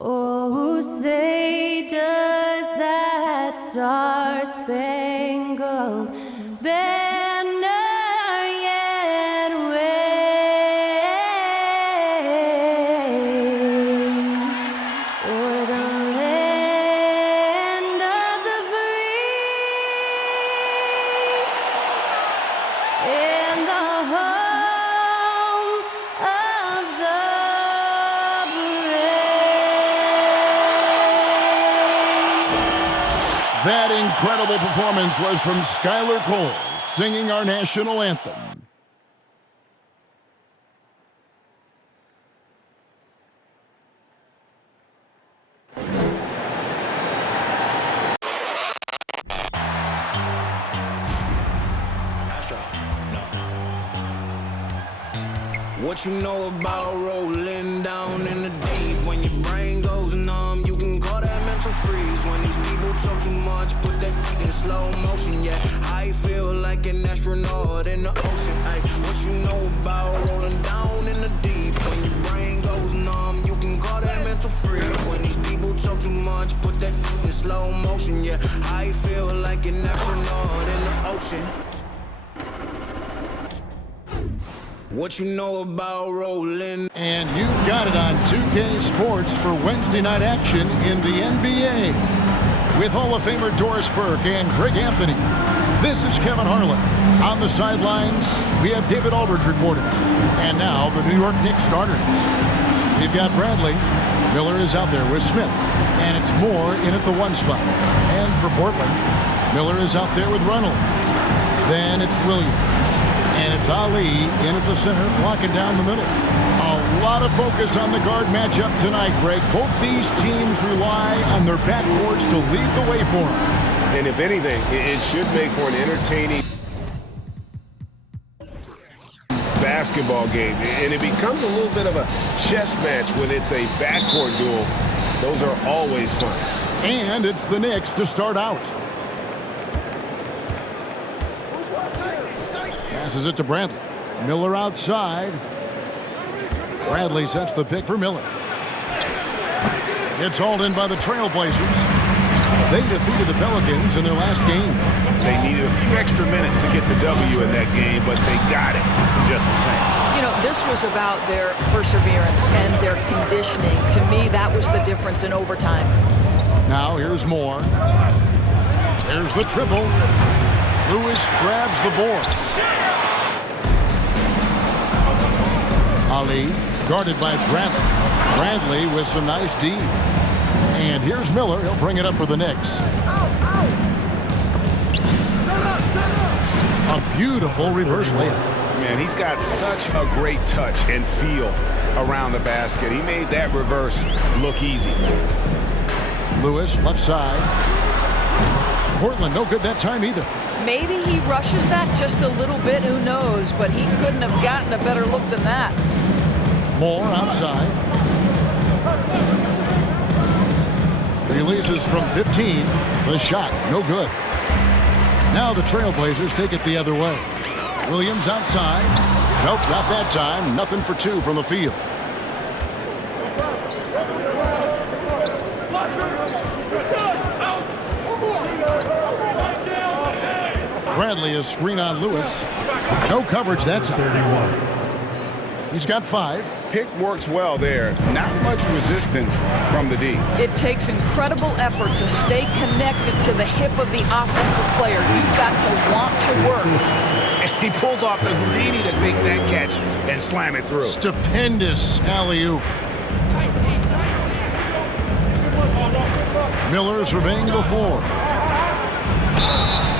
Oh, say does that star-spangled banner yet wave o'er the land of the free and the home of the brave. That incredible performance was from Skylar Cole, singing our national anthem. What you know about rolling down in the deep? When your brain goes numb, you can call that mental freeze. When these people talk too much, put that in slow motion. Yeah, I feel like an astronaut in the ocean. Ay, what you know about rolling down in the deep? When your brain goes numb, you can call that mental freeze. When these people talk too much, put that in slow motion. Yeah, I feel like an astronaut in the ocean. What you know about rolling? And you've got it on 2K Sports for Wednesday night action in the NBA. With Hall of Famer Doris Burke and Greg Anthony, this is Kevin Harlan. On the sidelines, we have David Aldridge reporting. And now the New York Knicks starters. We've got Bradley. Miller is out there with Smith. And it's Moore in at the one spot. And for Portland, Miller is out there with Reynolds. Then it's Williams. And it's Ali in at the center, blocking down the middle. A lot of focus on the guard matchup tonight, Greg. Both these teams rely on their backcourts to lead the way for them. And if anything, it should make for an entertaining basketball game. And it becomes a little bit of a chess match when it's a backcourt duel. Those are always fun. And it's the Knicks to start out. Passes it to Bradley. Miller outside. Bradley sets the pick for Miller. It's hauled in by the Trailblazers. They defeated the Pelicans in their last game. They needed a few extra minutes to get the W in that game, but they got it just the same. You know, this was about their perseverance and their conditioning. To me, that was the difference in overtime. Now here's Moore. There's the triple. Lewis grabs the board. Ali guarded by Bradley. Bradley with some nice D. And here's Miller. He'll bring it up for the Knicks. A beautiful reverse layup. Man, he's got such a great touch and feel around the basket. He made that reverse look easy. Lewis left side. Portland no good that time either. Maybe he rushes that just a little bit, who knows, but he couldn't have gotten a better look than that. Moore outside. Releases from 15. The shot, no good. Now the Trailblazers take it the other way. Williams outside. Nope, not that time. Nothing for two from the field. Bradley, a screen on Lewis. No coverage that time. He's got 5. Pick works well there. Not much resistance from the D. It takes incredible effort to stay connected to the hip of the offensive player. You've got to want to work. And he pulls off the Houdini to make that catch and slam it through. Stupendous alley-oop. Miller surveying the floor.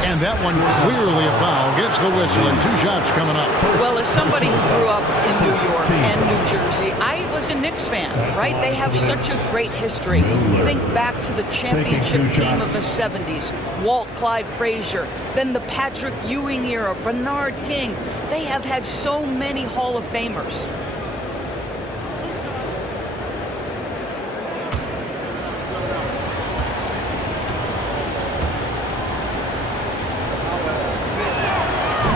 And that one clearly a foul. Gets the whistle and 2 shots coming up. Well, as somebody who grew up in New York and New Jersey, I was a Knicks fan, right? They have such a great history. Think back to the championship team of the 70s. Walt Clyde Frazier, then the Patrick Ewing era, Bernard King. They have had so many Hall of Famers.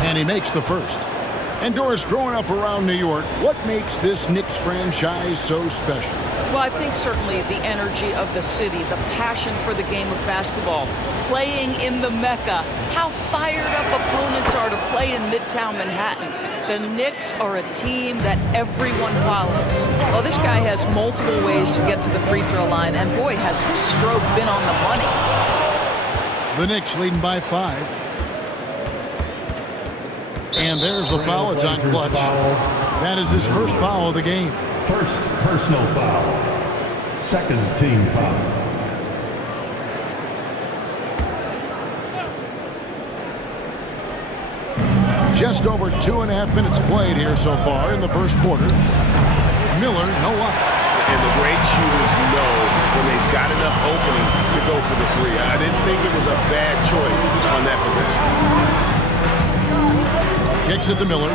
And he makes the first. And Doris, growing up around New York, what makes this Knicks franchise so special? Well, I think certainly the energy of the city, the passion for the game of basketball, playing in the Mecca, how fired up opponents are to play in Midtown Manhattan. The Knicks are a team that everyone follows. Well, this guy has multiple ways to get to the free throw line, and boy, has his stroke been on the money. The Knicks leading by 5. And there's the foul. It's on Clutch. That is his first foul of the game. First personal foul. Second team foul. Just over 2.5 minutes played here so far in the first quarter. Miller, no up. And the great shooters know when they've got enough opening to go for the three. I didn't think it was a bad choice on that possession. Kicks it to Miller.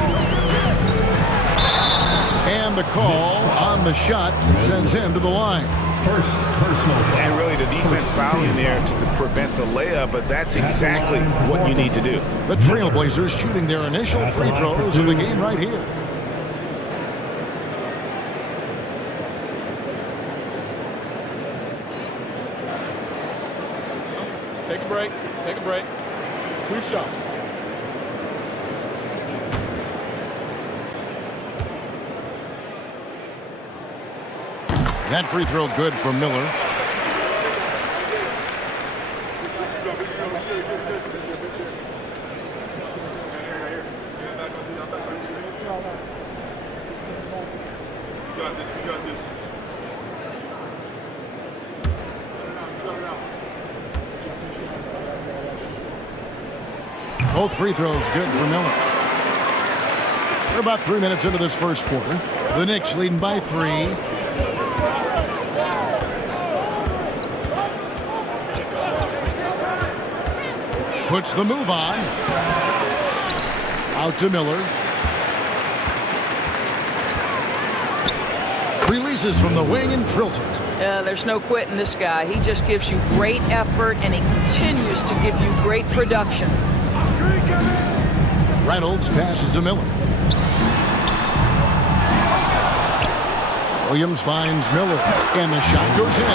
And the call on the shot that sends him to the line. First personal foul. And really the defense fouling there to prevent the layup, but that's exactly what you need to do. The Trailblazers shooting their initial free throws of the game right here. Take a break. Take a break. 2 shots. That free throw good from Miller. We got this. Both free throws good for Miller. We're about 3 minutes into this first quarter. The Knicks leading by 3. Puts the move on. Out to Miller. Releases from the wing and drills it. There's no quitting this guy. He just gives you great effort, and he continues to give you great production. Reynolds passes to Miller. Williams finds Miller, and the shot goes in.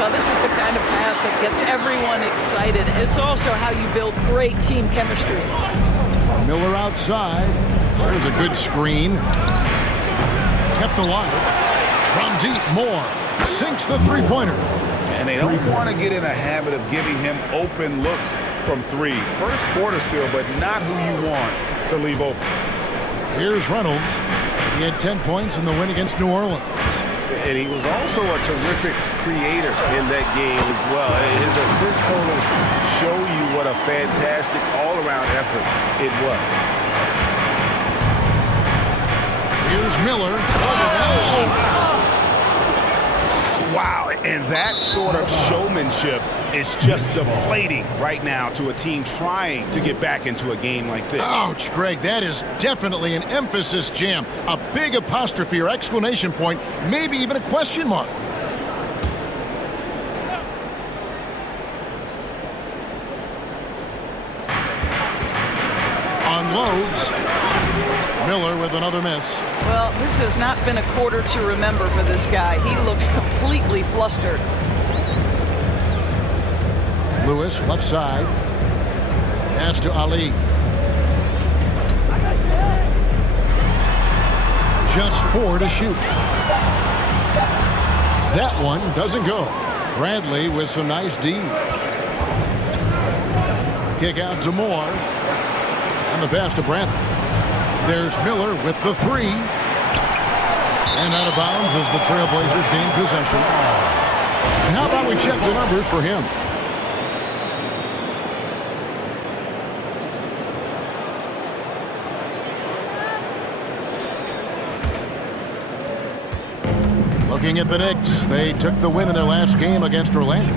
Well, this is the kind of pass that gets everyone excited. It's also how you build great team chemistry. Miller outside. There's a good screen. Kept alive. From deep, Moore sinks the three-pointer. And they don't want to get in a habit of giving him open looks from 3. First quarter still, but not who you want to leave open. Here's Reynolds. He had 10 points in the win against New Orleans. And he was also a terrific creator in that game as well. His assist totals show you what a fantastic all-around effort it was. Here's Miller. Wow, and that sort of showmanship is just deflating right now to a team trying to get back into a game like this. Ouch, Greg, that is definitely an emphasis jam. A big apostrophe or exclamation point, maybe even a question mark. Unloads. Miller with another miss. Well, this has not been a quarter to remember for this guy. He looks completely flustered. Lewis, left side. Pass to Ali. Just 4 to shoot. That one doesn't go. Bradley with some nice D. Kick out to Moore. And the pass to Bradley. There's Miller with the 3. And out of bounds as the Trailblazers gain possession. And how about we check the numbers for him? Looking at the Knicks, they took the win in their last game against Orlando.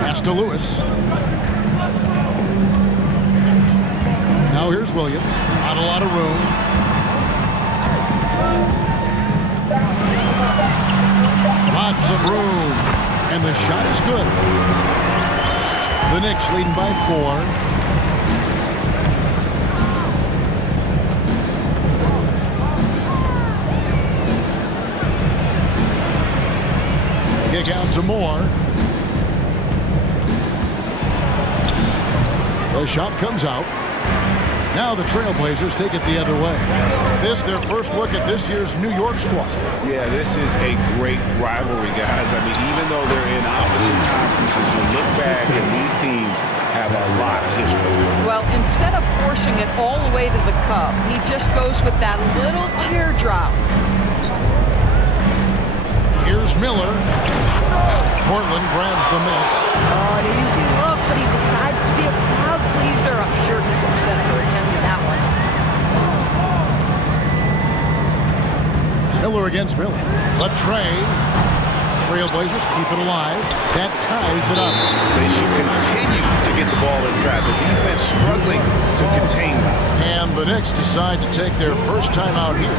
Pass to Lewis. Now here's Williams. Not a lot of room. Lots of room. And the shot is good. The Knicks leading by 4. Moore. The shot comes out. Now the Trailblazers take it the other way. This their first look at this year's New York squad. Yeah, this is a great rivalry, guys. I mean, even though they're in opposite conferences, you look back and these teams have a lot of history. Well, instead of forcing it all the way to the cup, he just goes with that little teardrop. Here's Miller. Portland grabs the miss. Oh, an easy look, but he decides to be a crowd pleaser. I'm sure he's upset for attempting that one. Miller against Miller. Latrey. Trailblazers keep it alive. That ties it up. They should continue to get the ball inside. The defense struggling to contain them. And the Knicks decide to take their first time out here.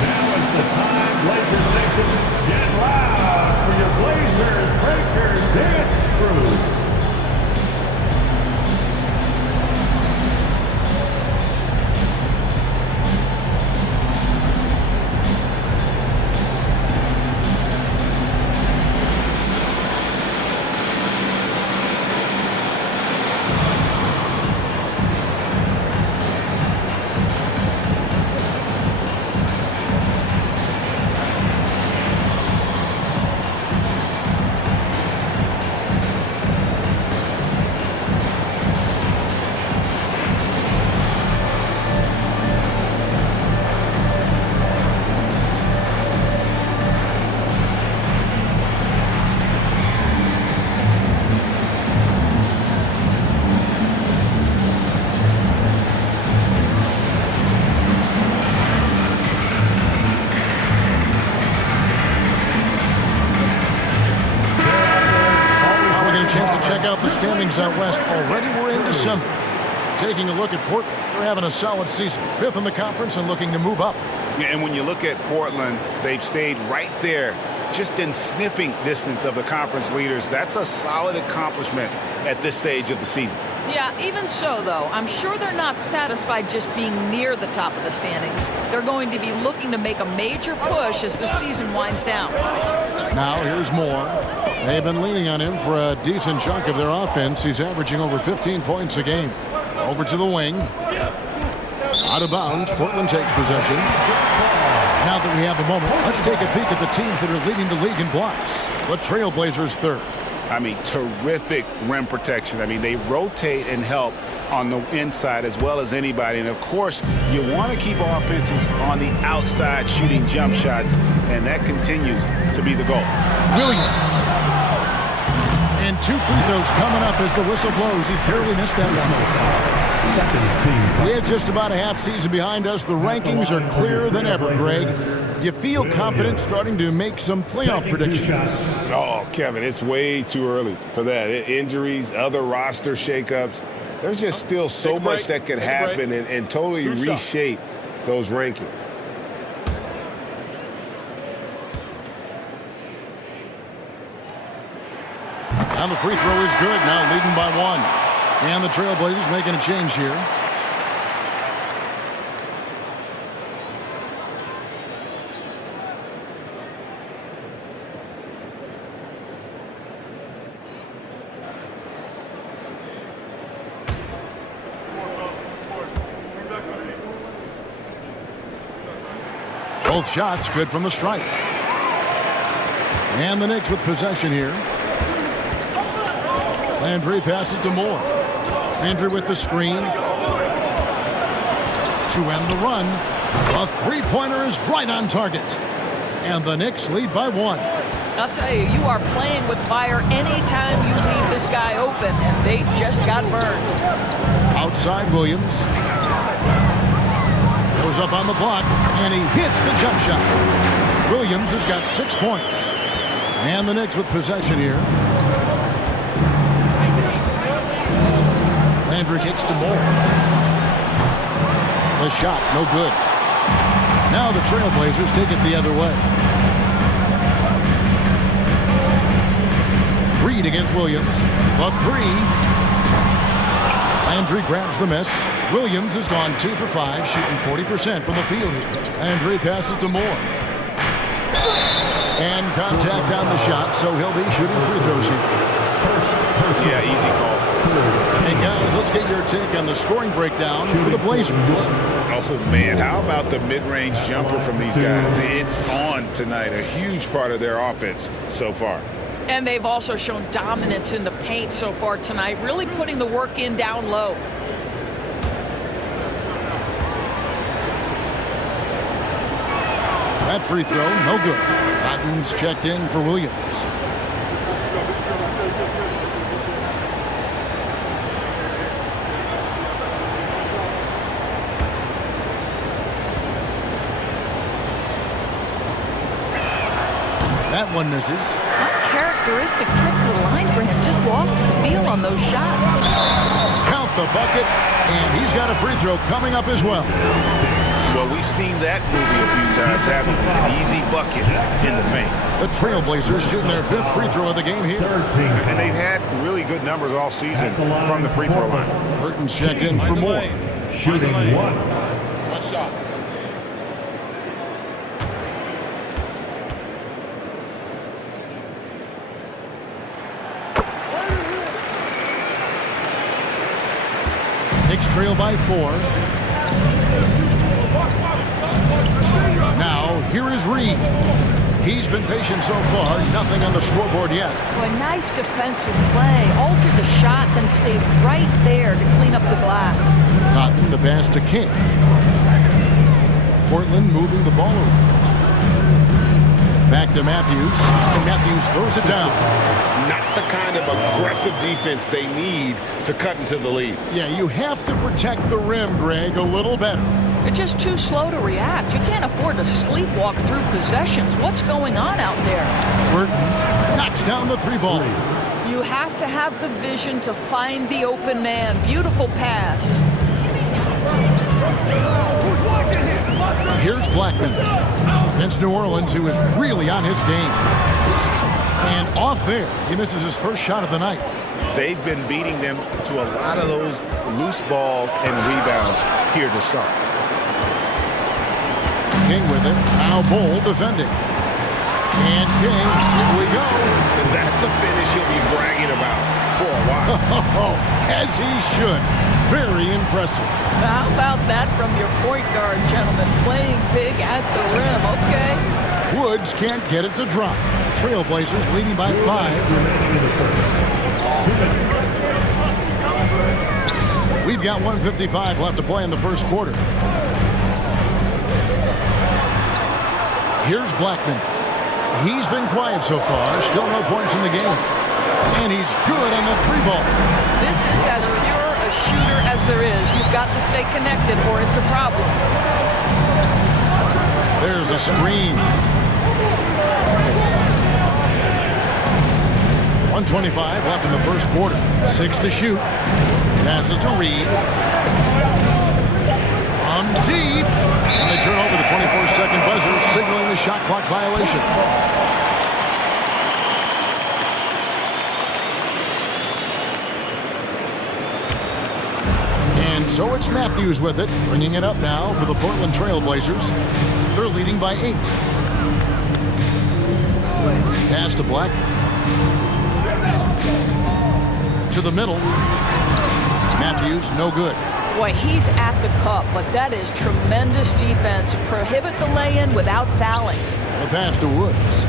Now is the time, Blazers Nation. Get loud for your Blazers Breakers dance crew. Chance to check out the standings out west. Already we're in December. Taking a look at Portland, they're having a solid season. 5th in the conference and looking to move up. Yeah, and when you look at Portland, they've stayed right there, just in sniffing distance of the conference leaders. That's a solid accomplishment at this stage of the season. Yeah, even so, though, I'm sure they're not satisfied just being near the top of the standings. They're going to be looking to make a major push as the season winds down. Now here's Moore. They've been leaning on him for a decent chunk of their offense. He's averaging over 15 points a game. Over to the wing. Out of bounds. Portland takes possession. Now that we have a moment, let's take a peek at the teams that are leading the league in blocks. The Trailblazers third. I mean, terrific rim protection. I mean, they rotate and help on the inside as well as anybody. And, of course, you want to keep offenses on the outside shooting jump shots, and that continues to be the goal. Williams. And 2 free throws coming up as the whistle blows. He barely missed that one. We have just about a half season behind us. The rankings are clearer than ever, Greg. Do you feel confident starting to make some playoff predictions? Oh, Kevin, it's way too early for that. Injuries, other roster shakeups. There's just still so much that could happen and totally reshape those rankings. And the free throw is good, now leading by 1. And the Trailblazers making a change here. Both shots good from the stripe. And the Knicks with possession here. Landry passes to Moore. Landry with the screen. To end the run. A three-pointer is right on target. And the Knicks lead by 1. I'll tell you, you are playing with fire anytime you leave this guy open, and they just got burned. Outside Williams. Goes up on the block, and he hits the jump shot. Williams has got 6 points. And the Knicks with possession here. Landry kicks to Moore. The shot, no good. Now the Trailblazers take it the other way. Reed against Williams. A 3. Landry grabs the miss. Williams has gone 2 for 5, shooting 40% from the field here. Landry passes to Moore. And contact on the shot, so he'll be shooting free throws here. Yeah, easy call. And guys, let's get your take on the scoring breakdown for the Blazers. Oh, man, how about the mid-range jumper from these guys? It's on tonight, a huge part of their offense so far. And they've also shown dominance in the paint so far tonight, really putting the work in down low. That free throw, no good. Cotton's checked in for Williams. That one misses. Uncharacteristic trip to the line for him. Just lost his feel on those shots. Count the bucket, and he's got a free throw coming up as well. Well, we've seen that movie a few times, haven't we? An easy bucket in the paint. The Trailblazers shooting their 5th free throw of the game here. And they've had really good numbers all season from the free throw line. Burton's checked in for more. Shooting one. One shot. Knicks trail by 4. Now, here is Reed. He's been patient so far. Nothing on the scoreboard yet. Well, a nice defensive play. Altered the shot, then stayed right there to clean up the glass. Cotton, the pass to King. Portland moving the ball around. Back to Matthews. And Matthews throws it down. Not the kind of aggressive defense they need to cut into the lead. Yeah, you have to protect the rim, Greg, a little better. They're just too slow to react. You can't afford to sleepwalk through possessions. What's going on out there? Burton knocks down the 3 ball. You have to have the vision to find the open man. Beautiful pass. Here's Blackman against New Orleans, who is really on his game. And off there, he misses his first shot of the night. They've been beating them to a lot of those loose balls and rebounds here to start. King with it. Now Bull defending. And King, here we go. That's a finish he'll be bragging about for a while. As he should. Very impressive. How about that from your point guard, gentlemen? Playing big at the rim, okay? Woods can't get it to drop. Trailblazers leading by 5. We've got 1:55 left to play in the first quarter. Here's Blackman. He's been quiet so far. Still no points in the game. And he's good on the 3 ball. This is as pure a shooter as there is. You've got to stay connected or it's a problem. There's a screen. 1:25 left in the first quarter. 6 to shoot. Passes to Reed. From deep. And they turn over the 24-second buzzer, signaling the shot clock violation. And so it's Matthews with it, bringing it up now for the Portland Trailblazers. They're leading by 8. Pass to Blackman. To the middle. Matthews, no good. Boy, he's at the cup, but that is tremendous defense. Prohibit the lay-in without fouling. The pass to Woods.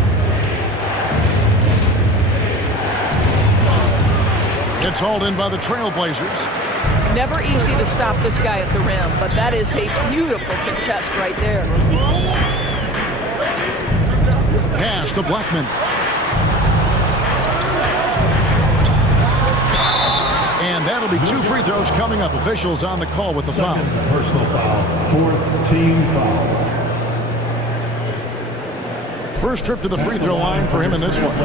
It's hauled in by the Trailblazers. Never easy to stop this guy at the rim, but that is a beautiful contest right there. Pass to Blackman. And that'll be 2 free throws coming up. Officials on the call with the foul. Personal foul. 4th team foul. First trip to the free throw line for him in this one.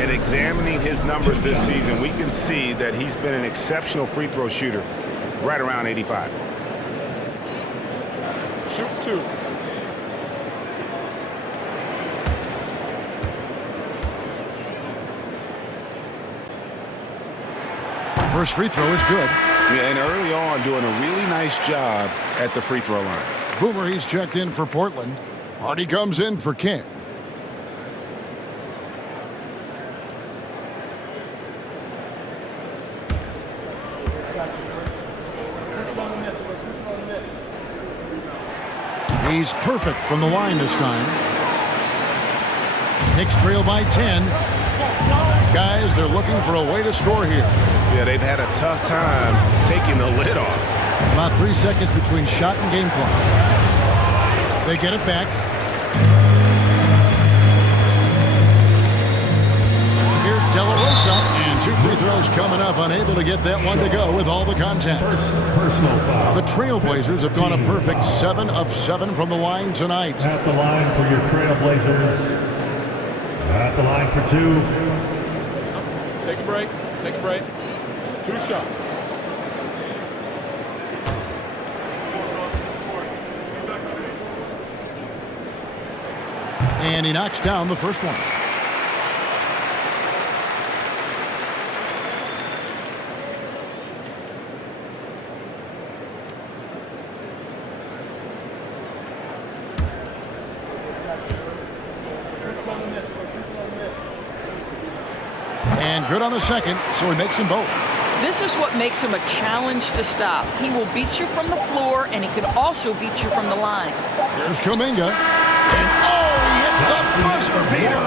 And examining his numbers this season, we can see that he's been an exceptional free throw shooter, right around 85. Shoot 2. First free throw is good. Yeah, and early on, doing a really nice job at the free throw line. Boomer, he's checked in for Portland. Hardy comes in for King. He's perfect from the line this time. Knicks trail by 10. Guys, they're looking for a way to score here. Yeah, they've had a tough time taking the lid off. About 3 seconds between shot and game clock. They get it back. Here's De La Rosa, and 2 free throws coming up. Unable to get that one to go with all the contact. Personal foul. The Trailblazers have gone a perfect 7 of 7 from the line tonight. At the line for your Trailblazers. At the line for 2. Take a break. Take a break. 2 shots. And he knocks down the first one. And good on the second, so he makes them both. This is what makes him a challenge to stop. He will beat you from the floor, and he can also beat you from the line. Here's Kuminga. And he hits the buzzer beater.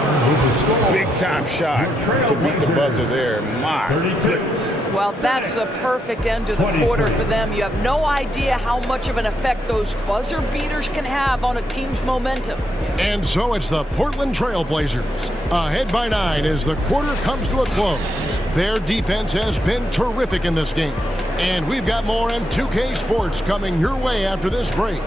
Big time shot to beat the buzzer there. My goodness. Well, that's the perfect end to the quarter for them. You have no idea how much of an effect those buzzer beaters can have on a team's momentum. And so it's the Portland Trailblazers ahead by 9 as the quarter comes to a close. Their defense has been terrific in this game. And we've got more on 2K Sports coming your way after this break.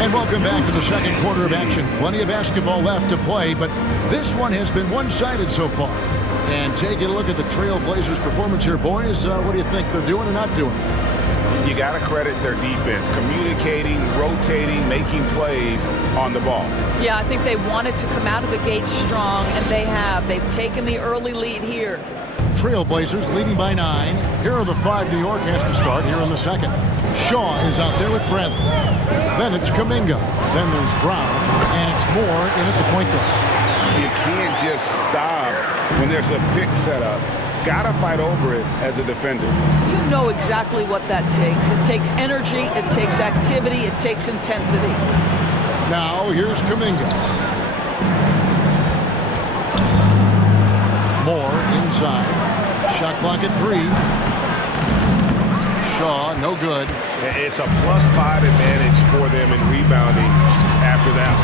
And welcome back to the second quarter of action. Plenty of basketball left to play, but this one has been one-sided so far. And taking a look at the Trailblazers' performance here, boys, what do you think they're doing or not doing? You got to credit their defense, communicating, rotating, making plays on the ball. Yeah, I think they wanted to come out of the gate strong, and they have. They've taken the early lead here. Trailblazers leading by 9. Here are the 5 New York has to start here in the second. Shaw is out there with Bradley. Then it's Kuminga. Then there's Brown. And it's Moore in at the point guard. You can't just stop when there's a pick set up. Gotta fight over it as a defender. You know exactly what that takes. It takes energy, it takes activity, it takes intensity. Now here's Kuminga. Moore inside. Shot clock at 3. Shaw, no good. It's a +5 advantage for them in rebounding after that.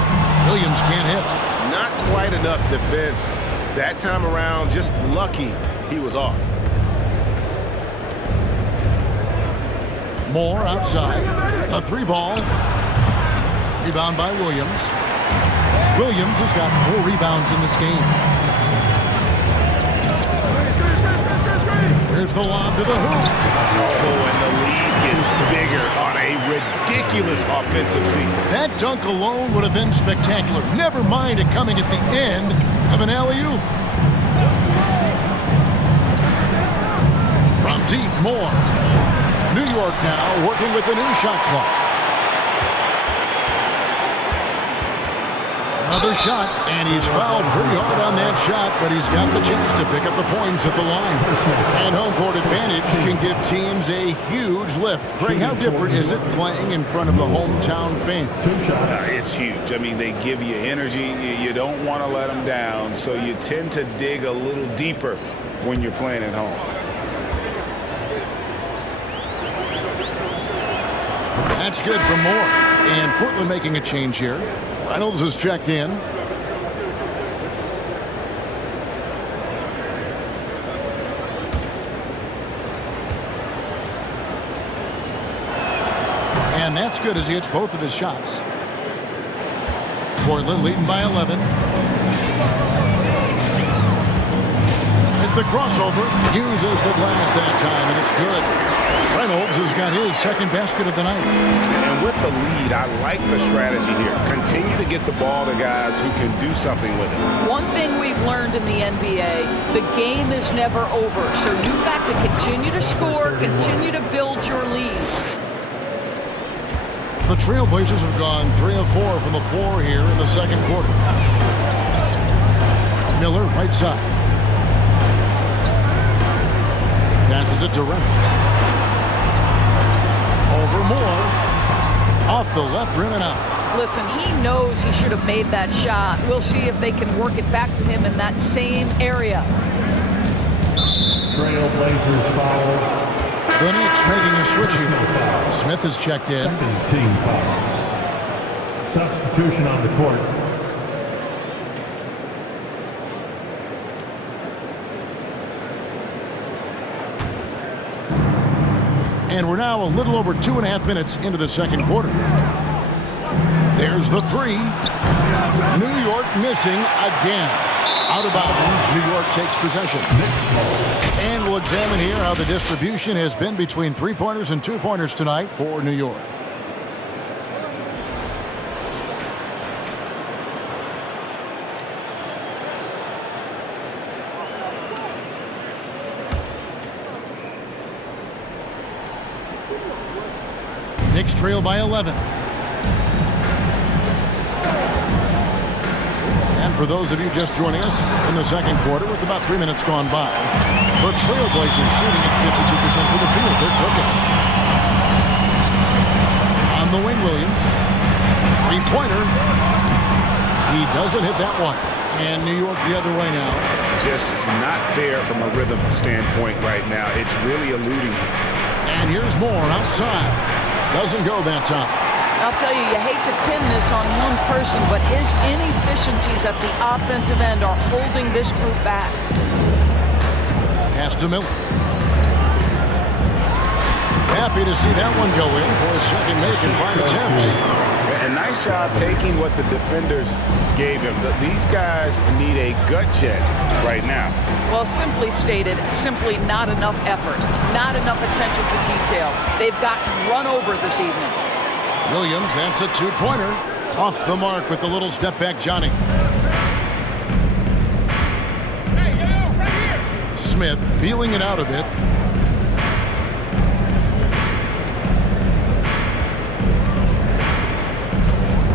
Williams can't hit. Not quite enough defense. That time around, just lucky he was off. Moore outside. A 3-ball. Rebound by Williams. Williams has got 4 rebounds in this game. Here's the lob to the hoop. Oh, and the lead gets bigger on a ridiculous offensive scene. That dunk alone would have been spectacular. Never mind it coming at the end of an alley-oop. From deep, Moore. New York now working with the new shot clock. Another shot, and he's fouled pretty hard on that shot, but he's got the chance to pick up the points at the line. And home court advantage can give teams a huge lift. Craig, how different is it playing in front of the hometown fans? It's huge. I mean, they give you energy. You don't want to let them down, so you tend to dig a little deeper when you're playing at home. That's good for Moore. And Portland making a change here. Reynolds is checked in. And that's good as he hits both of his shots. Portland leading by 11. At the crossover. Uses the glass that time, and it's good. Reynolds has got his second basket of the night. And with the lead, I like the strategy here. Continue to get the ball to guys who can do something with it. One thing we've learned in the NBA, the game is never over. So you've got to continue to score, continue to build your lead. The Trailblazers have gone 3 of 4 from the floor here in the second quarter. Miller, right side. Passes it to Reynolds. Over Moore. Off the left rim and out. Listen, he knows he should have made that shot. We'll see if they can work it back to him in that same area. Trailblazers foul. The Knicks making a switch here. Smith is checked in. Second team foul. Substitution on the court. And we're now a little over 2.5 minutes into the second quarter. There's the three. New York missing again. Out of bounds, New York takes possession. And we'll examine here how the distribution has been between three-pointers and two-pointers tonight for New York. Knicks trail by 11. And for those of you just joining us in the second quarter with about 3 minutes gone by, the Trailblazers shooting at 52% from the field. They're cooking. On the wing, Williams. Three-pointer. He doesn't hit that one. And New York the other way now. Just not there from a rhythm standpoint right now. It's really eluding him. And here's Moore outside. Doesn't go that time. I'll tell you, you hate to pin this on one person, but his inefficiencies at the offensive end are holding this group back. Pass to Miller. Happy to see that one go in for his second make in 5 attempts. A nice job taking what the defenders gave him. These guys need a gut check right now. Well, simply stated, simply not enough effort, not enough attention to detail. They've gotten run over this evening. Williams, that's a two-pointer. Off the mark with the little step back, Johnny. Hey, yo, right here. Smith feeling it out a bit.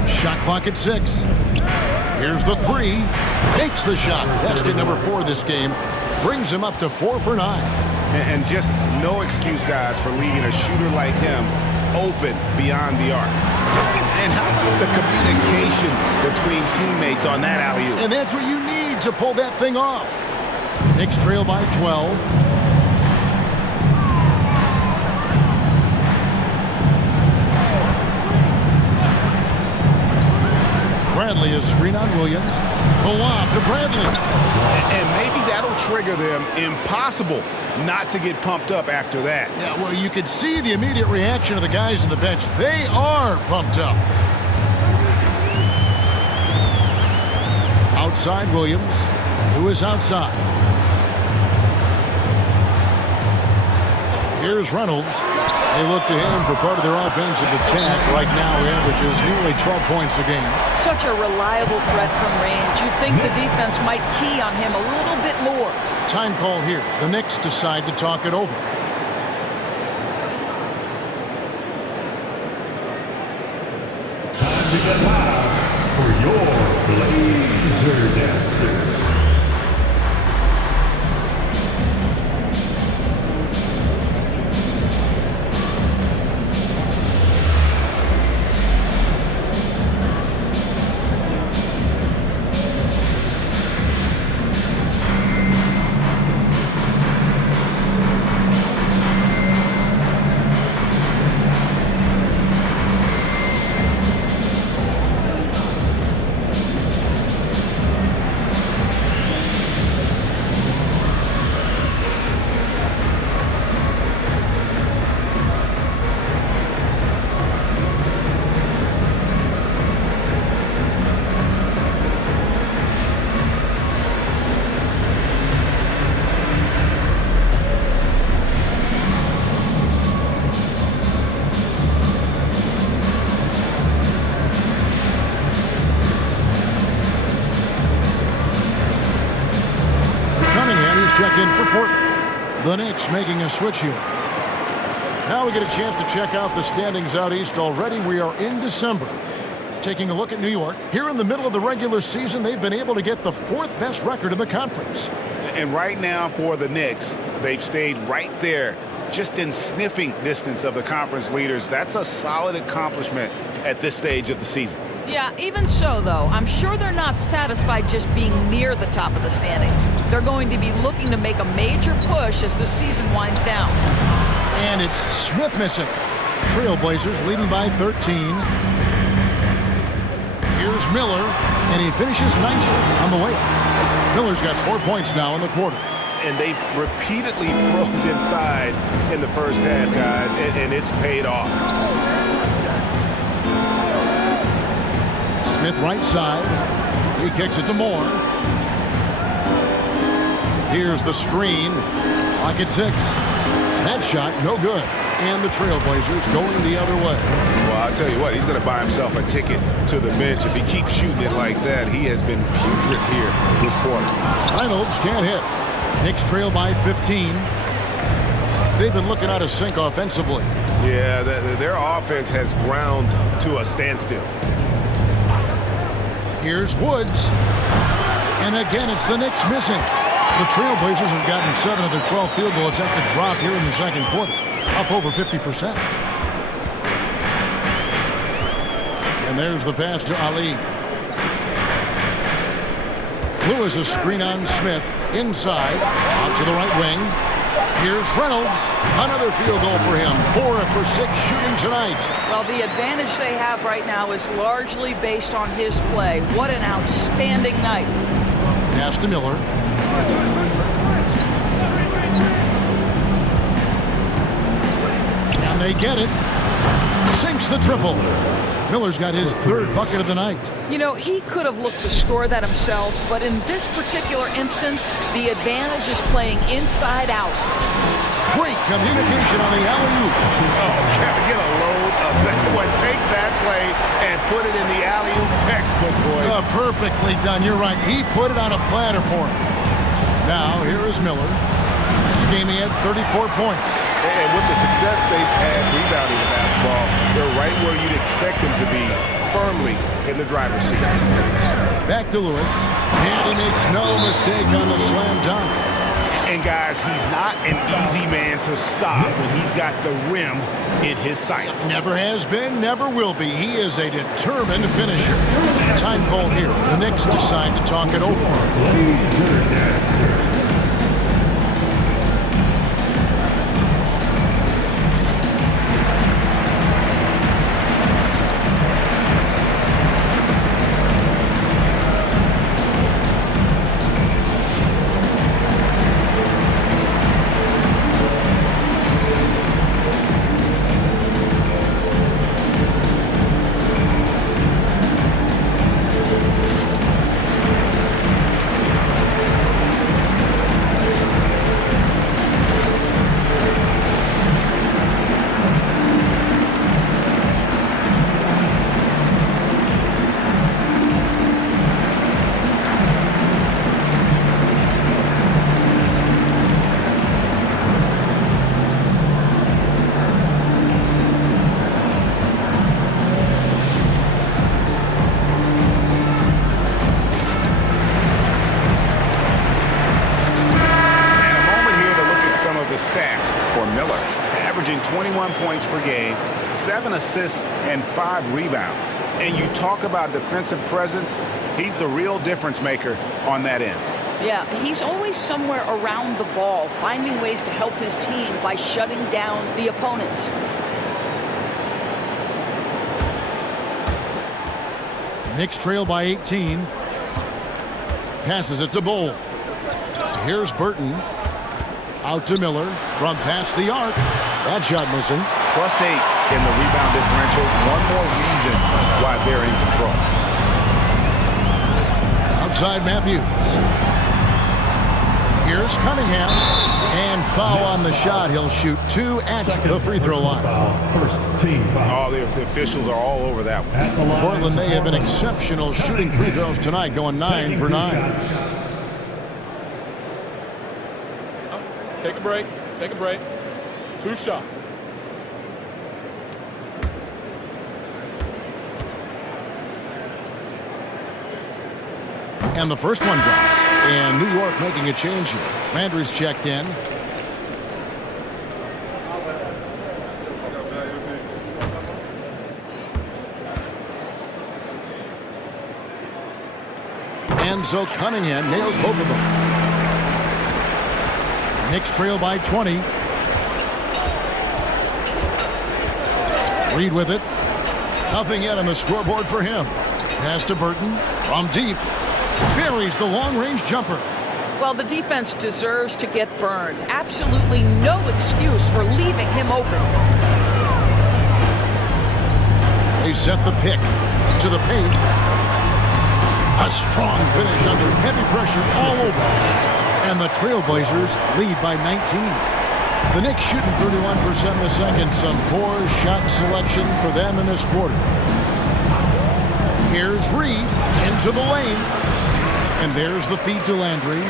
Shot clock at 6. Here's the three. Takes the shot. Basket number 4 this game. Brings him up to 4 for 9. And just no excuse, guys, for leaving a shooter like him open beyond the arc. And how about the communication between teammates on that alley-oop? And that's what you need to pull that thing off. Knicks trail by 12. Bradley is screen on Williams. The lob to Bradley. And maybe that'll trigger them. Impossible not to get pumped up after that. Yeah, well, you could see the immediate reaction of the guys on the bench. They are pumped up. Outside Williams, who is outside. Here's Reynolds. They look to him for part of their offensive attack. Right now, he averages nearly 12 points a game. Such a reliable threat from range. You'd think the defense might key on him a little bit more. Time call here. The Knicks decide to talk it over. Time to get loud for your Blazer Dancers. The Knicks making a switch here. Now we get a chance to check out the standings out east already. We are in December. Taking a look at New York. Here in the middle of the regular season, they've been able to get the 4th best record in the conference. And right now for the Knicks, they've stayed right there, just in sniffing distance of the conference leaders. That's a solid accomplishment at this stage of the season. Yeah, even so, though, I'm sure they're not satisfied just being near the top of the standings. They're going to be looking to make a major push as the season winds down. And it's Smith missing. Trailblazers leading by 13. Here's Miller, and he finishes nicely on the way. Miller's got 4 points now in the quarter. And they've repeatedly probed inside in the first half, guys, and it's paid off. Smith right side. He kicks it to Moore. Here's the screen. Clock at 6. That shot, no good. And the Trailblazers going the other way. Well, I'll tell you what, he's going to buy himself a ticket to the bench. If he keeps shooting it like that, he has been putrid here this quarter. Reynolds can't hit. Knicks trail by 15. They've been looking out of sync offensively. Yeah, their offense has ground to a standstill. Here's Woods. And again, it's the Knicks missing. The Trailblazers have gotten 7 of their 12 field goal attempts to drop here in the second quarter. Up over 50%. And there's the pass to Ali. Lewis a screen on Smith. Inside. Out to the right wing. Here's Reynolds. Another field goal for him. 4 for 6 shooting tonight. Well, the advantage they have right now is largely based on his play. What an outstanding night. Pass to Miller. And they get it. Sinks the triple. Miller's got his 3rd bucket of the night. You know, he could have looked to score that himself, but in this particular instance, the advantage is playing inside out. Great communication on the alley-oop. Oh, gotta get a load of that one. Take that play and put it in the alley-oop textbook, boys. Perfectly done. You're right. He put it on a platter for him. Now, here is Miller. This game he had 34 points. And with the success they've had rebounding the basketball, they're right where you'd expect them to be, firmly in the driver's seat. Back to Lewis. And he makes no mistake on the slam dunk. And guys, he's not an easy man to stop when he's got the rim in his sights. Never has been, never will be. He is a determined finisher. Time called here. The Knicks decide to talk it over. Stats for Miller, averaging 21 points per game, 7 assists, and 5 rebounds. And you talk about defensive presence, he's the real difference maker on that end. Yeah, he's always somewhere around the ball, finding ways to help his team by shutting down the opponents. Knicks trail by 18. Passes it to Bull. Here's Burton. Out to Miller from past the arc. That shot missing. +8 in the rebound differential. One more reason why they're in control. Outside Matthews. Here's Cunningham. And foul on the shot. He'll shoot 2 at the free throw line. First team foul. Oh, the officials are all over that one. At the line. Portland, they have been exceptional shooting free throws tonight, going 9 for 9. Take a break. Take a break. 2 shots. And the first one drops. And New York making a change here. Landry's checked in. And so Cunningham nails both of them. Knicks trail by 20. Reed with it. Nothing yet on the scoreboard for him. Pass to Burton from deep. Buries the long-range jumper. Well, the defense deserves to get burned. Absolutely no excuse for leaving him open. They set the pick to the paint. A strong finish under heavy pressure all over. And the Trailblazers lead by 19. The Knicks shooting 31% in the second. Some poor shot selection for them in this quarter. Here's Reed into the lane. And there's the feed to Landry.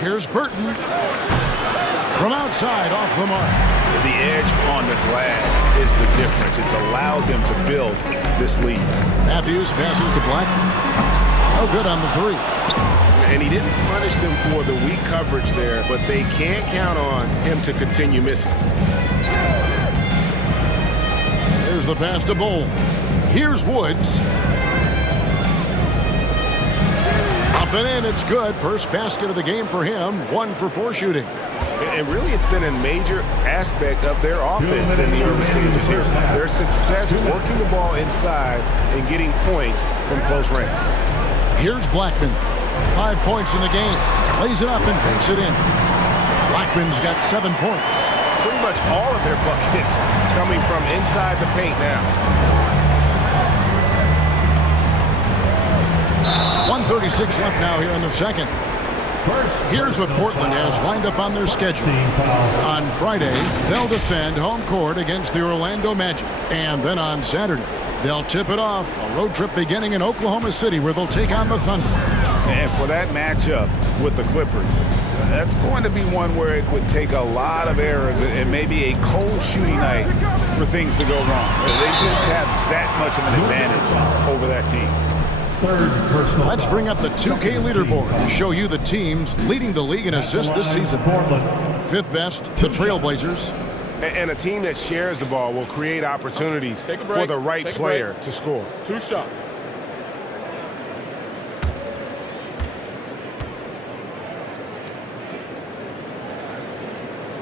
Here's Burton. From outside, off the mark. The edge on the glass is the difference. It's allowed them to build this lead. Matthews passes to Black. No good on the three. And he didn't punish them for the weak coverage there, but they can't count on him to continue missing. There's the pass to Bull. Here's Woods. Up and in, it's good. First basket of the game for him. 1 for 4 shooting. And really, it's been a major aspect of their offense in the early stages here. Their success working the ball inside and getting points from close range. Here's Blackman. 5 points in the game. Lays it up and banks it in. Blackman's got 7 points. Pretty much all of their buckets coming from inside the paint now. 1:36 left now here in the second. Here's what Portland has lined up on their schedule. On Friday, they'll defend home court against the Orlando Magic. And then on Saturday, they'll tip it off. A road trip beginning in Oklahoma City where they'll take on the Thunder. And for that matchup with the Clippers, that's going to be one where it would take a lot of errors and maybe a cold shooting night for things to go wrong. They just have that much of an advantage over that team. Let's bring up the 2K leaderboard to show you the teams leading the league in assists this season. 5th best, the Trailblazers. And a team that shares the ball will create opportunities for the right player to score. 2 shots.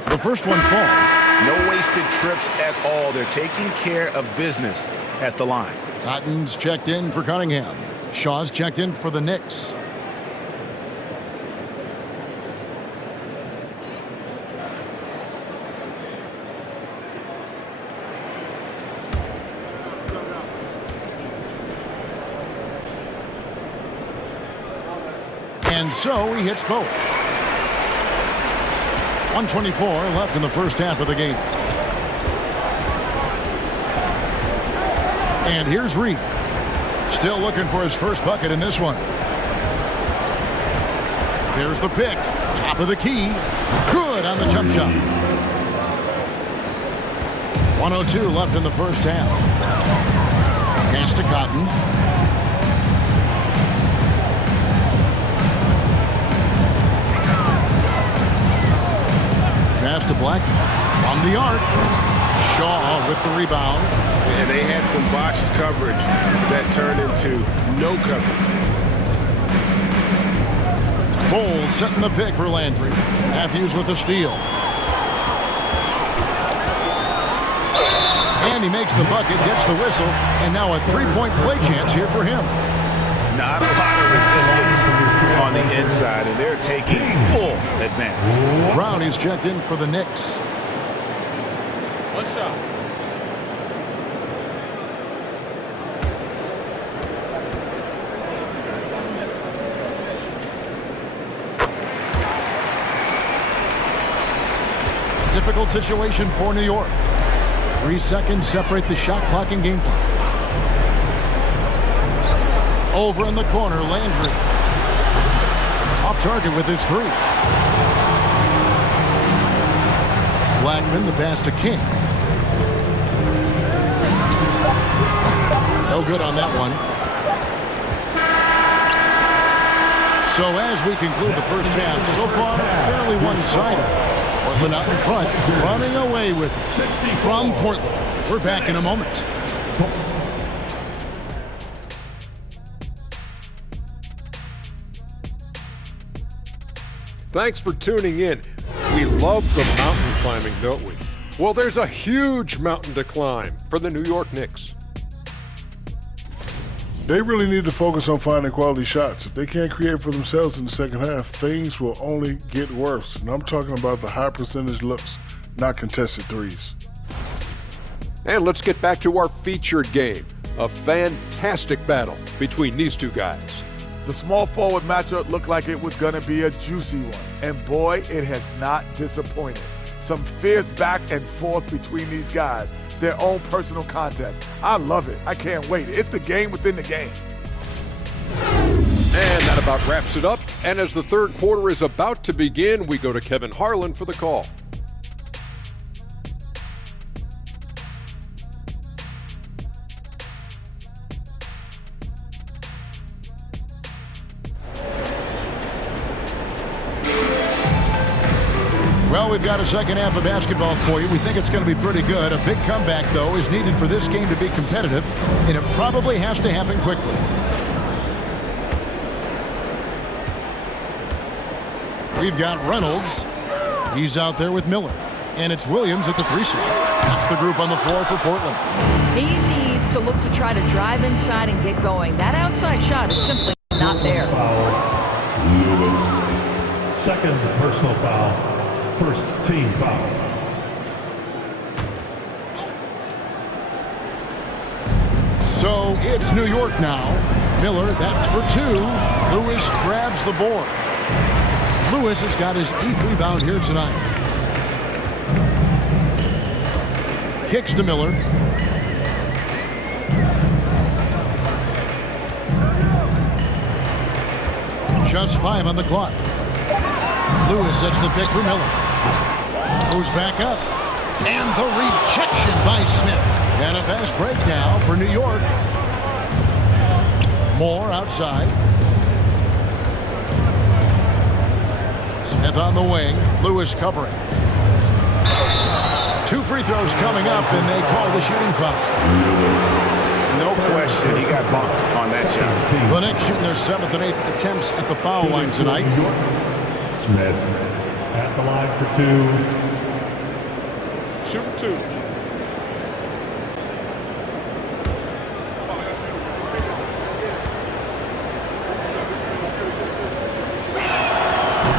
The first one falls. No wasted trips at all. They're taking care of business at the line. Cotton's checked in for Cunningham. Shaw's checked in for the Knicks. And so he hits both. 1:24 left in the first half of the game. And here's Reed. Still looking for his first bucket in this one. There's the pick. Top of the key. Good on the jump shot. 1:02 left in the first half. Pass to Cotton. Pass to Black from the arc. Shaw with the rebound. And they had some botched coverage that turned into no coverage. Bowles setting the pick for Landry. Matthews with the steal. And he makes the bucket, gets the whistle, and now a three-point play chance here for him. Not a lot of resistance on the inside, and they're taking full advantage. Brown is checked in for the Knicks. 1 shot. Difficult situation for New York. 3 seconds separate the shot clock and game clock. Over in the corner, Landry. Off target with his 3. Blackman, the pass to King. No good on that one. So as we conclude the first half, so far fairly one-sided. Portland out in front, running away with it from Portland. We're back in a moment. Thanks for tuning in. We love the mountain climbing, don't we? Well, there's a huge mountain to climb for the New York Knicks. They really need to focus on finding quality shots. If they can't create for themselves in the second half, things will only get worse. And I'm talking about the high percentage looks, not contested threes. And let's get back to our featured game. A fantastic battle between these two guys. The small forward matchup looked like it was going to be a juicy one. And boy, it has not disappointed. Some fierce back and forth between these guys. Their own personal contest. I love it. I can't wait. It's the game within the game. And that about wraps it up. And as the third quarter is about to begin, we go to Kevin Harlan for the call. Well, we've got a second half of basketball for you. We think it's going to be pretty good. A big comeback, though, is needed for this game to be competitive, and it probably has to happen quickly. We've got Reynolds. He's out there with Miller. And it's Williams at the 3 slot. That's the group on the floor for Portland. He needs to look to try to drive inside and get going. That outside shot is simply not there. Lewis. Second personal foul. First team foul. So it's New York now. Miller, that's for 2. Lewis grabs the board. Lewis has got his 8th rebound here tonight. Kicks to Miller. Just 5 on the clock. Lewis sets the pick for Miller. Goes back up. And the rejection by Smith. And a fast break now for New York. Moore outside. Smith on the wing. Lewis covering. 2 free throws coming up, and they call the shooting foul. No question, he got bumped on that shot. The Knicks shooting their 7th and 8th attempts at the foul line tonight. Smith at the line for 2. Shooting 2.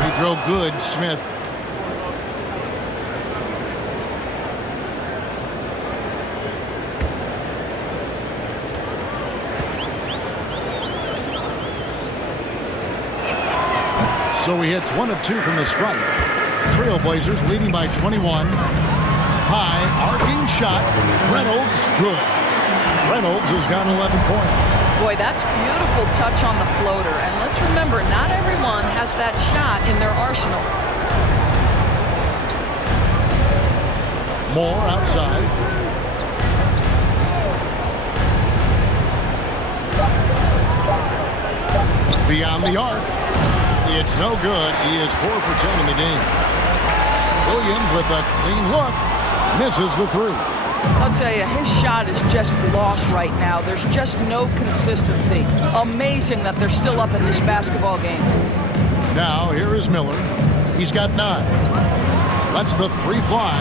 Free throw good, Smith. So he hits 1 of 2 from the stripe. Trailblazers leading by 21. High, arcing shot. Reynolds, good. Reynolds has got 11 points. Boy, that's beautiful touch on the floater. And let's remember, not everyone has that shot in their arsenal. Moore outside. Beyond the arc. It's no good. He is 4 for 10 in the game. Williams with a clean look. Misses the 3. I'll tell you, his shot is just lost right now. There's just no consistency. Amazing that they're still up in this basketball game. Now, here is Miller. He's got 9. Lets the 3 fly.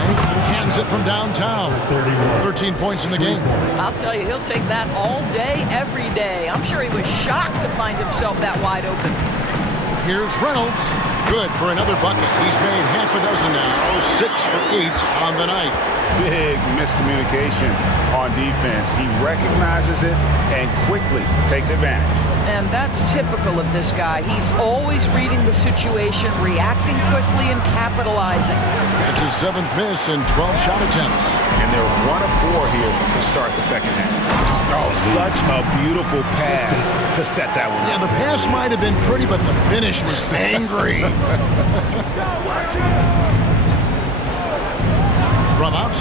Cans it from downtown. 13 points in the game. I'll tell you, he'll take that all day, every day. I'm sure he was shocked to find himself that wide open. Here's Reynolds. Good for another bucket. He's made half a dozen now. 6 for 8 on the night. Big miscommunication on defense. He recognizes it and quickly takes advantage. And that's typical of this guy. He's always reading the situation, reacting quickly, and capitalizing. That's his 7th miss and 12 shot attempts. And they're 1 of 4 here to start the second half. Oh, such a beautiful pass to set that one up. Yeah, the pass might have been pretty, but the finish was angry.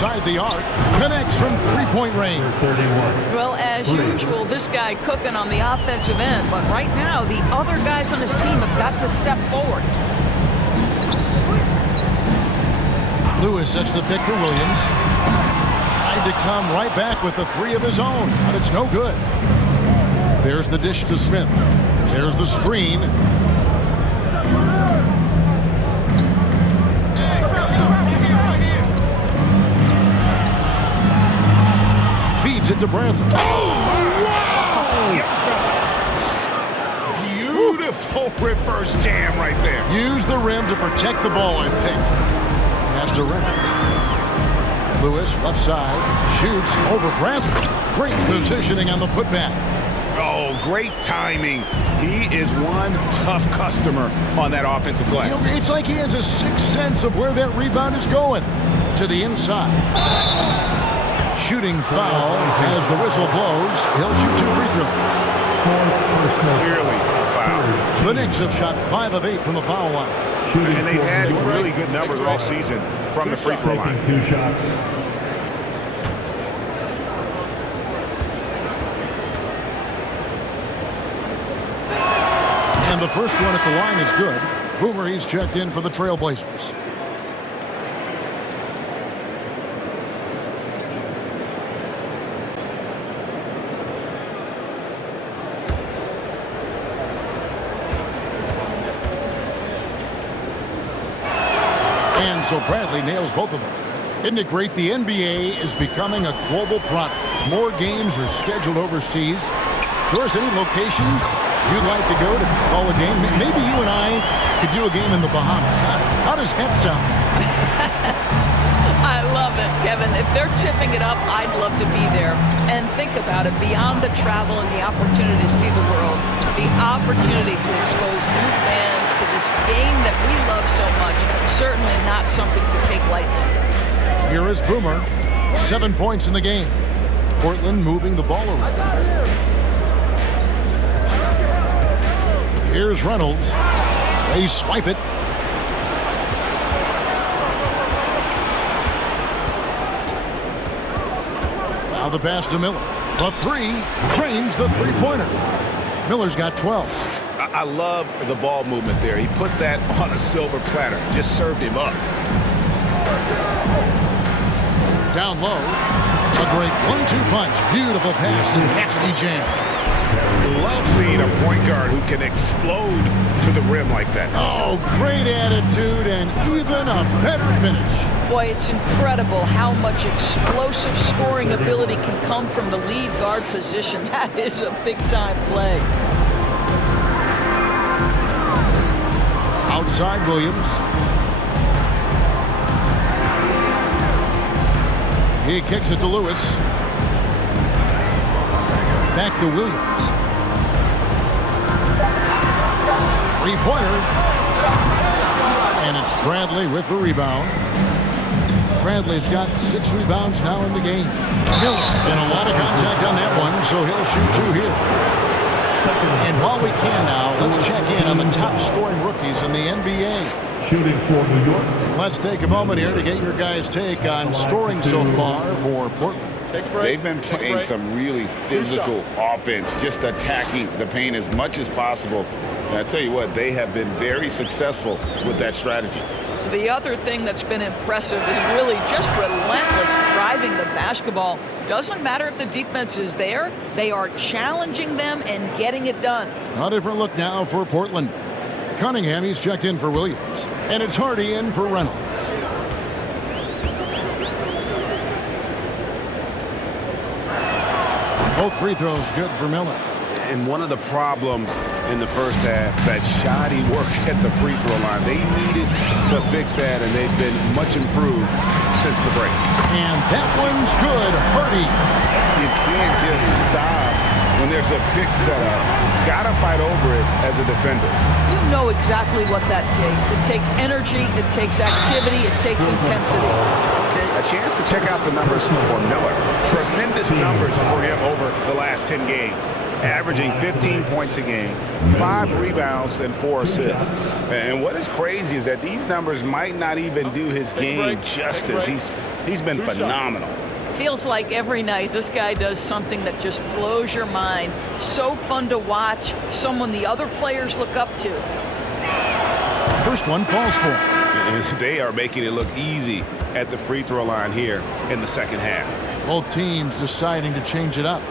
inside the arc. Connects from three-point range. 31. Well, as usual, this guy cooking on the offensive end. But right now, the other guys on his team have got to step forward. Lewis sets the pick for Williams. Tried to come right back with the three of his own, but it's no good. There's the dish to Smith. There's the screen. Feeds it to Bradley. Oh, wow! Beautiful reverse jam right there. Use the rim to protect the ball, I think. Pass to Reynolds. Lewis, left side, shoots over Bradley. Great positioning on the putback. Oh, great timing. He is one tough customer on that offensive glass. You know, it's like he has a sixth sense of where that rebound is going. To the inside. Shooting foul as the whistle blows. He'll shoot 2 free throws. Clearly foul. The Knicks have shot 5 of 8 from the foul line. And they've had really good numbers all season from the free throw line. 2 shots. And the first one at the line is good. Boomer, he's checked in for the Trailblazers. And so Bradley nails both of them. Isn't it great? The NBA is becoming a global product. More games are scheduled overseas. Doris, any locations you'd like to go to call a game? Maybe you and I could do a game in the Bahamas. How does that sound? I love it, Kevin. If they're tipping it up, I'd love to be there. And think about it, beyond the travel and the opportunity to see the world, the opportunity to expose new fans to this game that we love so much, certainly not something to take lightly. Here is Boomer. 7 points in the game. Portland moving the ball around. Here's Reynolds. They swipe it. Now the pass to Miller. The three drains the three-pointer. Miller's got 12. I love the ball movement there. He put that on a silver platter. Just served him up. Down low. A great 1-2 punch. Beautiful pass and nasty jam. Love seeing a point guard who can explode to the rim like that. Oh, great attitude and even a better finish. Boy, it's incredible how much explosive scoring ability can come from the lead guard position. That is a big-time play. Outside Williams. He kicks it to Lewis. Back to Williams. Three-pointer. And it's Bradley with the rebound. Bradley's got 6 rebounds now in the game. Miller's in a lot of contact on that one, so he'll shoot 2 here. And while we can now, let's check in on the top scoring rookies in the NBA. Shooting for New York. Let's take a moment here to get your guys' take on scoring so far for Portland. Take a break. They've been playing some really physical offense, just attacking the paint as much as possible. And I tell you what, they have been very successful with that strategy. The other thing that's been impressive is really just relentless driving the basketball. Doesn't matter if the defense is there, they are challenging them and getting it done. A different look now for Portland. Cunningham, he's checked in for Williams. And it's Hardy in for Reynolds. Both free throws good for Miller. And one of the problems in the first half, that shoddy work at the free throw line. They needed to fix that, and they've been much improved since the break. And that one's good. Hardy. You can't just stop when there's a pick set up. Gotta fight over it as a defender. You know exactly what that takes. It takes energy, it takes activity, it takes intensity. Okay, a chance to check out the numbers for Miller. Tremendous numbers for him over the last 10 games. averaging 15 points a game, 5 rebounds, and 4 assists. And what is crazy is that these numbers might not even do his game justice. He's been phenomenal. Feels like every night this guy does something that just blows your mind. So fun to watch, someone the other players look up to. First one falls for him. And they are making it look easy at the free throw line here in the second half. Both teams deciding to change it up.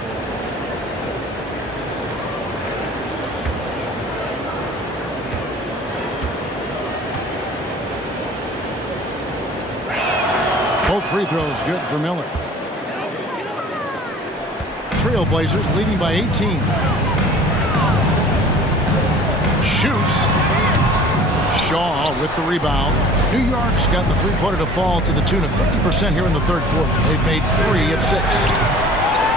Both free throws good for Miller. Trailblazers leading by 18. Shoots. Shaw with the rebound. New York's got the three-pointer to fall to the tune of 50% here in the third quarter. They've made 3 of 6.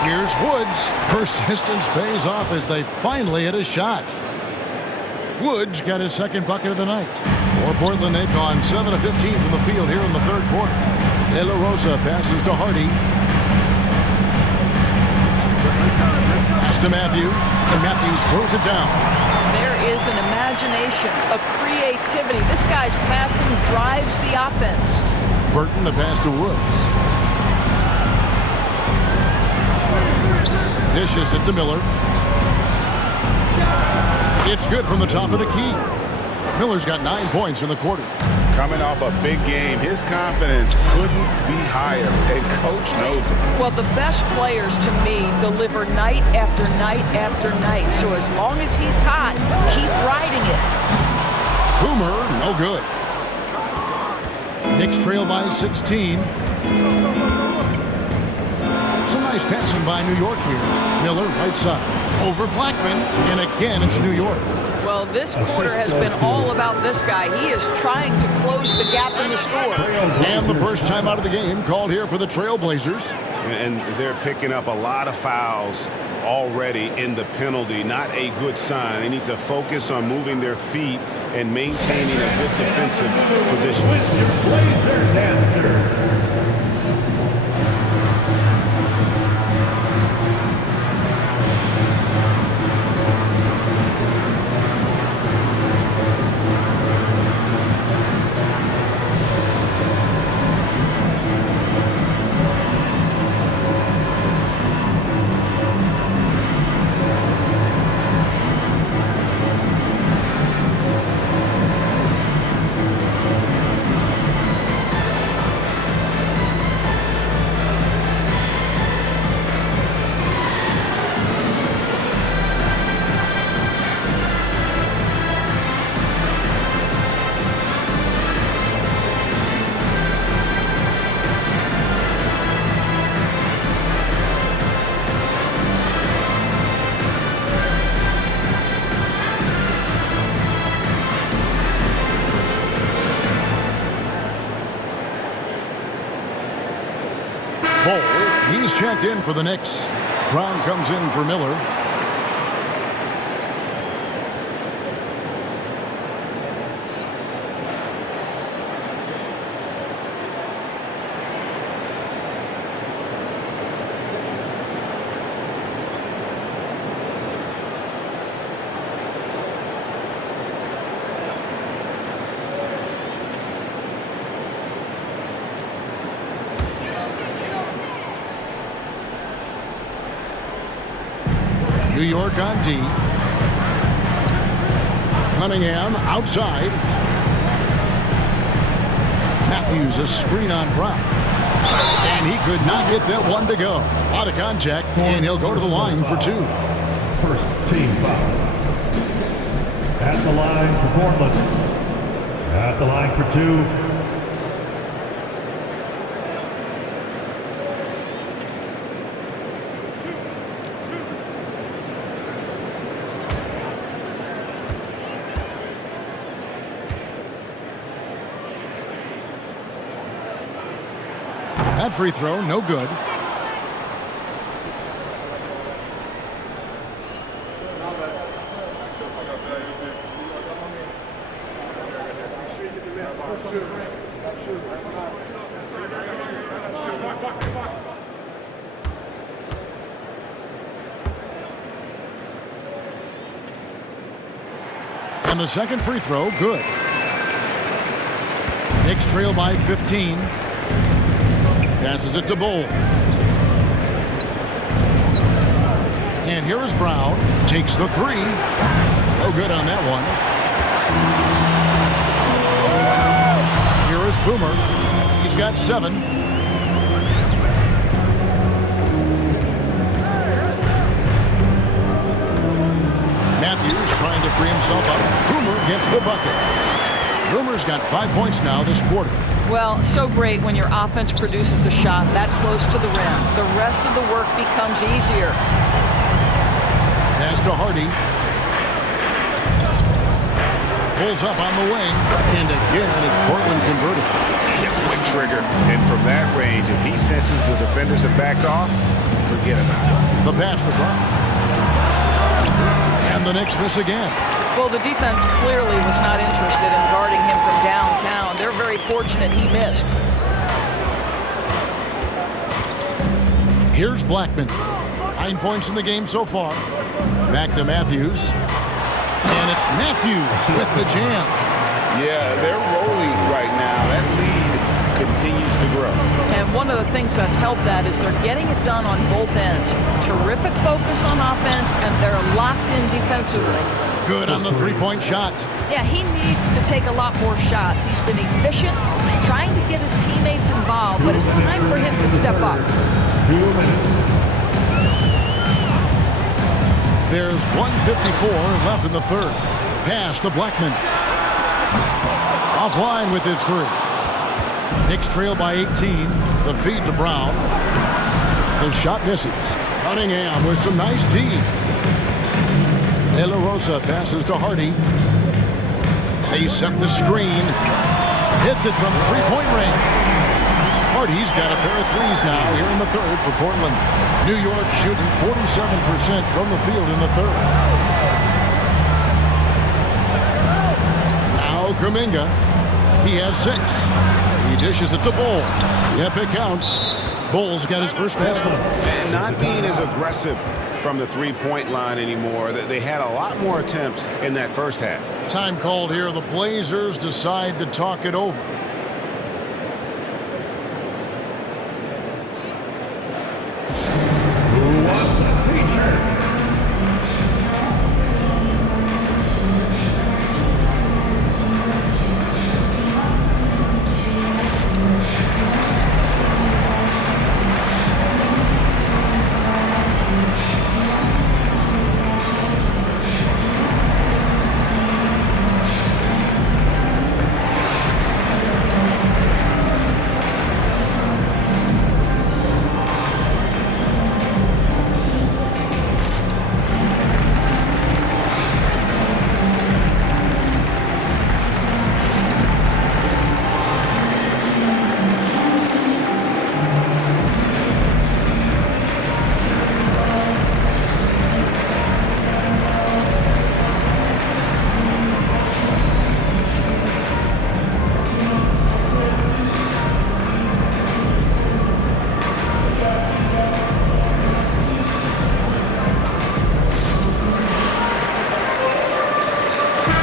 Here's Woods. Persistence pays off as they finally hit a shot. Woods got his second bucket of the night. For Portland, they've gone 7 of 15 from the field here in the third quarter. De La Rosa passes to Hardy. Pass to Matthews, and Matthews throws it down. There is an imagination, a creativity. This guy's passing drives the offense. Burton, the pass to Woods. Dishes it to Miller. It's good from the top of the key. Miller's got 9 points in the quarter. Coming off a big game, his confidence couldn't be higher, and coach knows it. Well, the best players, to me, deliver night after night after night. So as long as he's hot, keep riding it. Boomer, no good. Knicks trail by 16. Some nice passing by New York here. Miller, right side. Over Blackman, and again, it's New York. Well, this quarter has been all about this guy. He is trying to close the gap in the score. And the first time out of the game called here for the Trailblazers. And they're picking up a lot of fouls already in the penalty. Not a good sign. They need to focus on moving their feet and maintaining a good defensive position. Blazers answer. Ball, he's checked in for the Knicks. Brown comes in for Miller. New York on D. Cunningham outside. Matthews a screen on Brown. And he could not get that one to go. Out of contact, and he'll go to the line for 2. First team foul. At the line for Portland. At the line for 2. That free throw, no good. And the second free throw, good. Knicks trail by 15. Passes it to Bull. And here is Brown. Takes the three. No good on that one. Here is Boomer. He's got 7. Matthews trying to free himself up. Boomer gets the bucket. Boomer's got 5 points now this quarter. Well, so great when your offense produces a shot that close to the rim. The rest of the work becomes easier. Pass to Hardy. Pulls up on the wing. And again, it's Portland converted. Yeah, quick trigger. And from that range, if he senses the defenders have backed off, forget about it. The pass to Brown. And the Knicks miss again. Well, the defense clearly was not interested in guarding him from downtown. They're very fortunate he missed. Here's Blackman. 9 points in the game so far. Back to Matthews. And it's Matthews with the jam. Yeah, they're rolling right now. That lead continues to grow. And one of the things that's helped that is they're getting it done on both ends. Terrific focus on offense, and they're locked in defensively. Good on the three-point shot. Yeah, he needs to take a lot more shots. He's been efficient, trying to get his teammates involved, but it's time for him to step up. 2 minutes. There's 1:54 left in the third. Pass to Blackman. Offline with his three. Knicks trail by 18. The feed to Brown. The shot misses. Cunningham with some nice D. De La Rosa passes to Hardy. They set the screen. Hits it from three-point range. Hardy's got a pair of threes now here in the third for Portland. New York shooting 47% from the field in the third. Now Kuminga. He has 6. He dishes it to Bull. Yep, it counts. Bull's got his first basket. And not being as aggressive from the three-point line anymore. They had a lot more attempts in that first half. Time called here. The Blazers decide to talk it over. Who wants a t-shirt?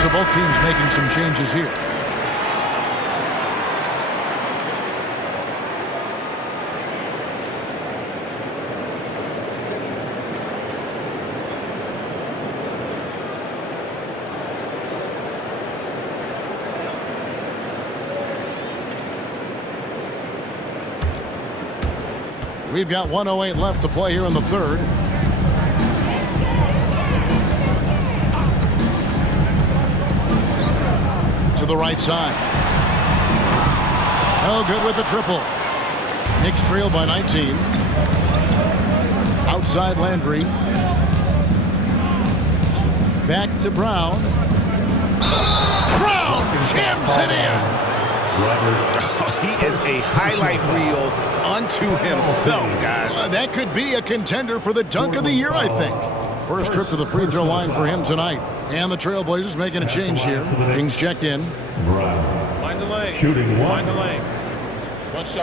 So both teams making some changes here. We've got 1:08 left to play here in the third. To the right side. Oh, good with the triple. Knicks trail by 19. Outside Landry. Back to Brown. Brown jams it in. He is a highlight reel unto himself, guys. That could be a contender for the dunk of the year, I think. First trip to the free throw line for him tonight. And the Trailblazers making a change here. Kings checked in. Mind the lane. Shooting one. Mind the lane. One shot.